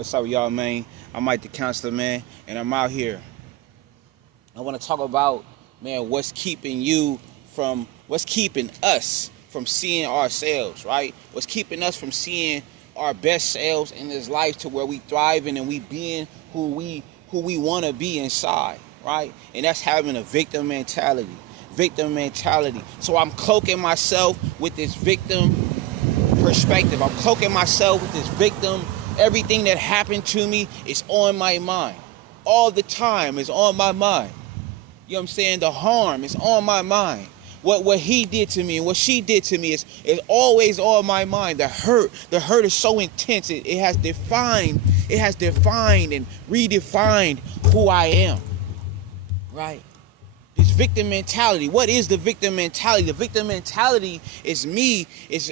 What's up, y'all, man? I'm Mike the Counselor, man, and I'm out here. I want to talk about, man, what's keeping us from seeing ourselves, right? What's keeping us from seeing our best selves in this life to where we thriving and we being who we want to be inside, right? And that's having a victim mentality. So I'm cloaking myself with this victim perspective. I'm cloaking myself with this victim. Everything that happened to me is on my mind. All the time is on my mind. You know what I'm saying? The harm is on my mind. What he did to me and what she did to me is always on my mind. The hurt is so intense. It has defined and redefined who I am. Right? This victim mentality. What is the victim mentality? The victim mentality is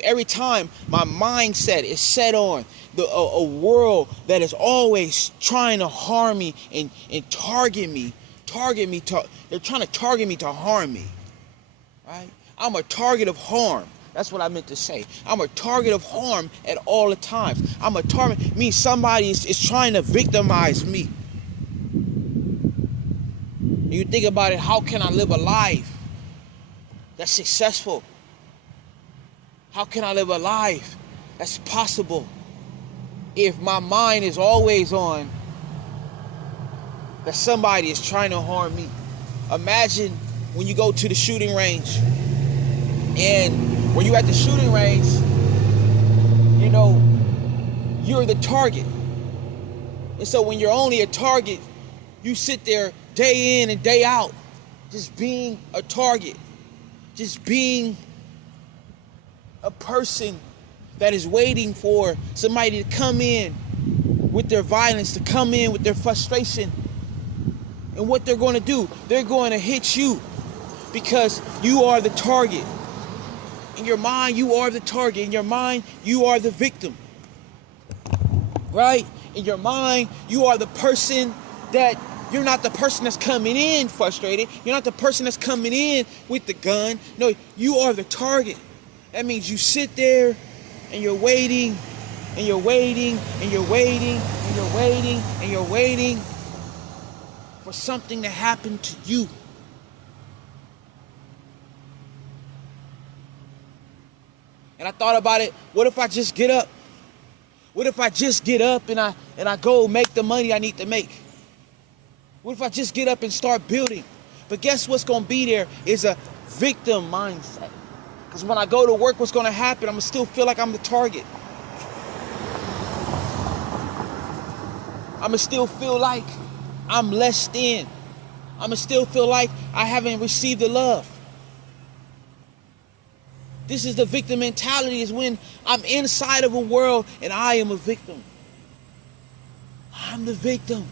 every time my mindset is set on a world that is always trying to harm me and target me. They're trying to target me to harm me. Right? I'm a target of harm. That's what I meant to say. I'm a target of harm at all the times. I'm a target. Somebody is trying to victimize me. And you think about it, how can I live a life that's successful? How can I live a life that's possible if my mind is always on that somebody is trying to harm me? Imagine when you go to the shooting range, and when you're at the shooting range, you know, you're the target. And so when you're only a target, you sit there day in and day out, just being a target, just being a person that is waiting for somebody to come in with their violence, to come in with their frustration. And what they're going to do, they're going to hit you because you are the target. In your mind, you are the target. In your mind, you are the victim. Right? In your mind, you are the person that you're not the person that's coming in frustrated. You're not the person that's coming in with the gun. No, you are the target. That means you sit there and you're waiting and you're waiting and you're waiting and you're waiting and you're waiting for something to happen to you. And I thought about it, what if I just get up? What if I just get up and I go make the money I need to make? What if I just get up and start building? But guess what's going to be there is a victim mindset. Because when I go to work, what's going to happen? I'm going to still feel like I'm the target. I'm going to still feel like I'm less than. I'm going to still feel like I haven't received the love. This is the victim mentality, is when I'm inside of a world and I am a victim. I'm the victim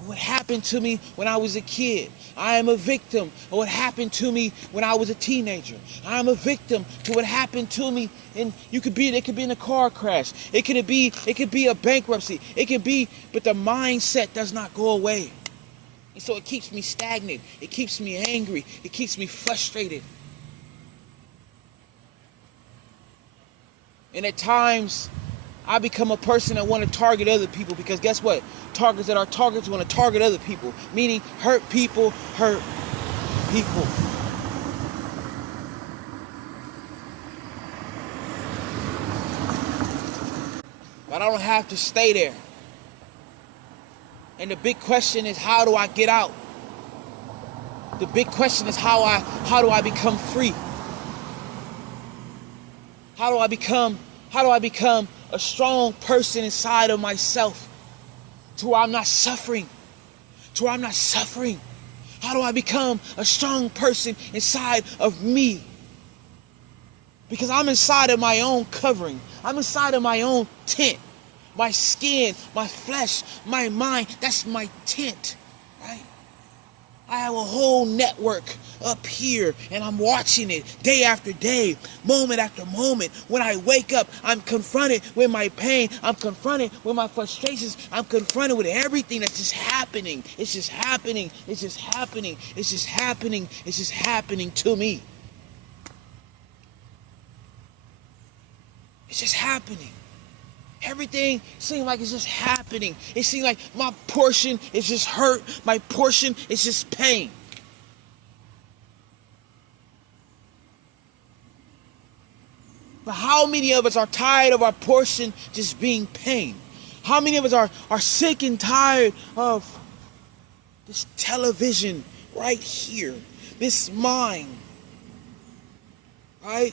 of what happened to me when I was a kid. I am a victim of what happened to me when I was a teenager. I am a victim to what happened to me, and it could be in a car crash. It could be a bankruptcy. But the mindset does not go away. And so it keeps me stagnant. It keeps me angry. It keeps me frustrated. And at times, I become a person that want to target other people, because guess what? Targets that are targets want to target other people, meaning hurt people hurt people. But I don't have to stay there. And the big question is, how do I get out? The big question is, how do I become free? How do I become a strong person inside of myself to where I'm not suffering? How do I become a strong person inside of me? Because I'm inside of my own covering. I'm inside of my own tent. My skin, my flesh, my mind, that's my tent, right? I have a whole network up here, and I'm watching it day after day, moment after moment. When I wake up, I'm confronted with my pain. I'm confronted with my frustrations. I'm confronted with everything that's just happening. It's just happening. It's just happening. It's just happening. It's just happening to me. It's just happening. Everything seems like it's just happening. It seems like my portion is just hurt. My portion is just pain. But how many of us are tired of our portion just being pain? How many of us are sick and tired of this television right here? This mind, right?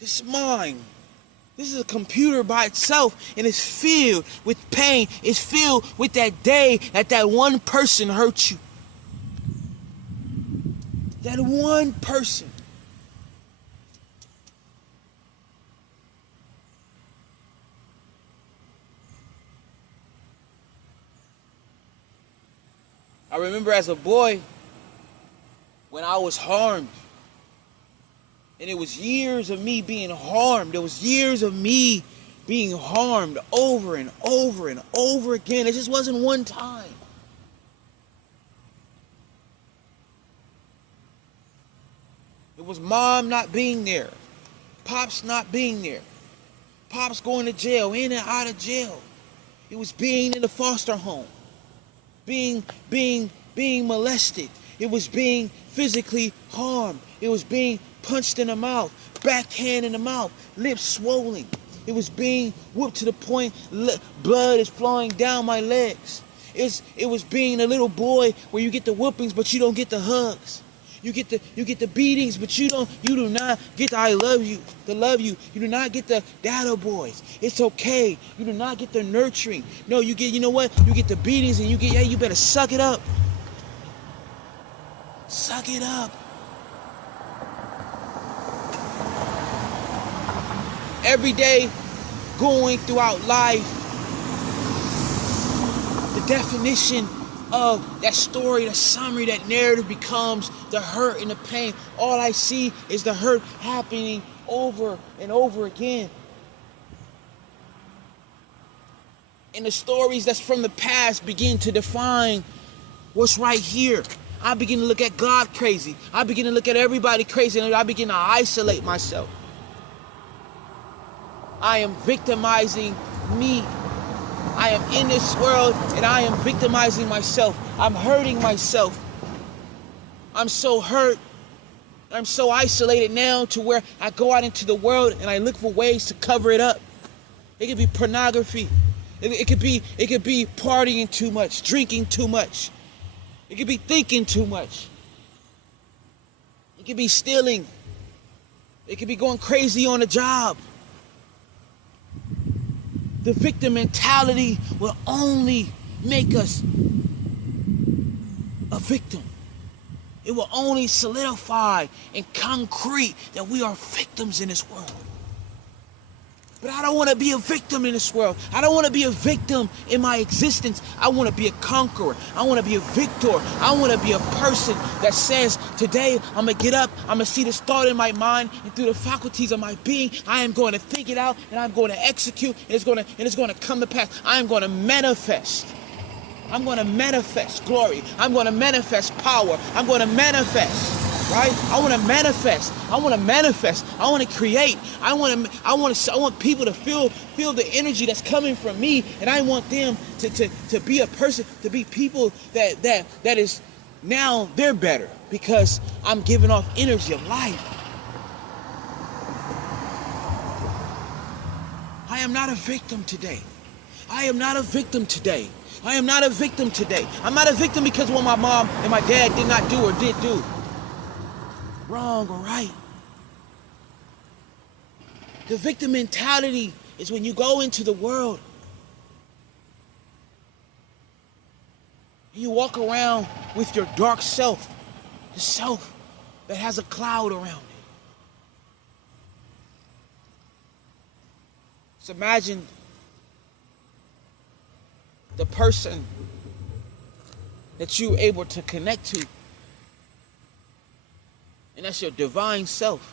This mind. This is a computer by itself, and it's filled with pain. It's filled with that day that one person hurt you. That one person. I remember as a boy when I was harmed. And it was years of me being harmed. It was years of me being harmed over and over and over again. It just wasn't one time. It was mom not being there. Pops not being there. Pops going to jail, in and out of jail. It was being in the foster home. Being molested. It was being physically harmed. It was being punched in the mouth, backhand in the mouth, lips swollen. It was being whooped to the point blood is flowing down my legs. It was being a little boy where you get the whoopings but you don't get the hugs. You get the beatings but you do not get the I love you, the love you. You do not get the data boys. It's okay. You do not get the nurturing. No, you get, you know what? You get the beatings and you better suck it up. Suck it up. Every day going throughout life, the definition of that story, the summary, that narrative becomes the hurt and the pain. All I see is the hurt happening over and over again. And the stories that's from the past begin to define what's right here. I begin to look at God crazy. I begin to look at everybody crazy, and I begin to isolate myself. I am victimizing me. I am in this world and I am victimizing myself. I'm hurting myself. I'm so hurt. I'm so isolated now to where I go out into the world and I look for ways to cover it up. It could be pornography. It could be partying too much, drinking too much. It could be thinking too much. It could be stealing. It could be going crazy on the job. The victim mentality will only make us a victim. It will only solidify and concrete that we are victims in this world. But I don't want to be a victim in this world. I don't want to be a victim in my existence. I want to be a conqueror. I want to be a victor. I want to be a person that says, today I'm going to get up, I'm going to see this thought in my mind, and through the faculties of my being, I am going to think it out, and I'm going to execute, and it's going to come to pass. I am going to manifest. I'm going to manifest glory. I'm going to manifest power. I'm going to manifest. Right? I want to manifest. I want to manifest. I want to create. I want people to feel the energy that's coming from me, and I want them to be a person, to be people that is now they're better because I'm giving off energy of life. I am not a victim today. I am not a victim today. I am not a victim today. I'm not a victim because what my mom and my dad did not do or did do. Wrong or right. The victim mentality is when you go into the world and you walk around with your dark self, the self that has a cloud around it. So imagine the person that you're able to connect to. And that's your divine self.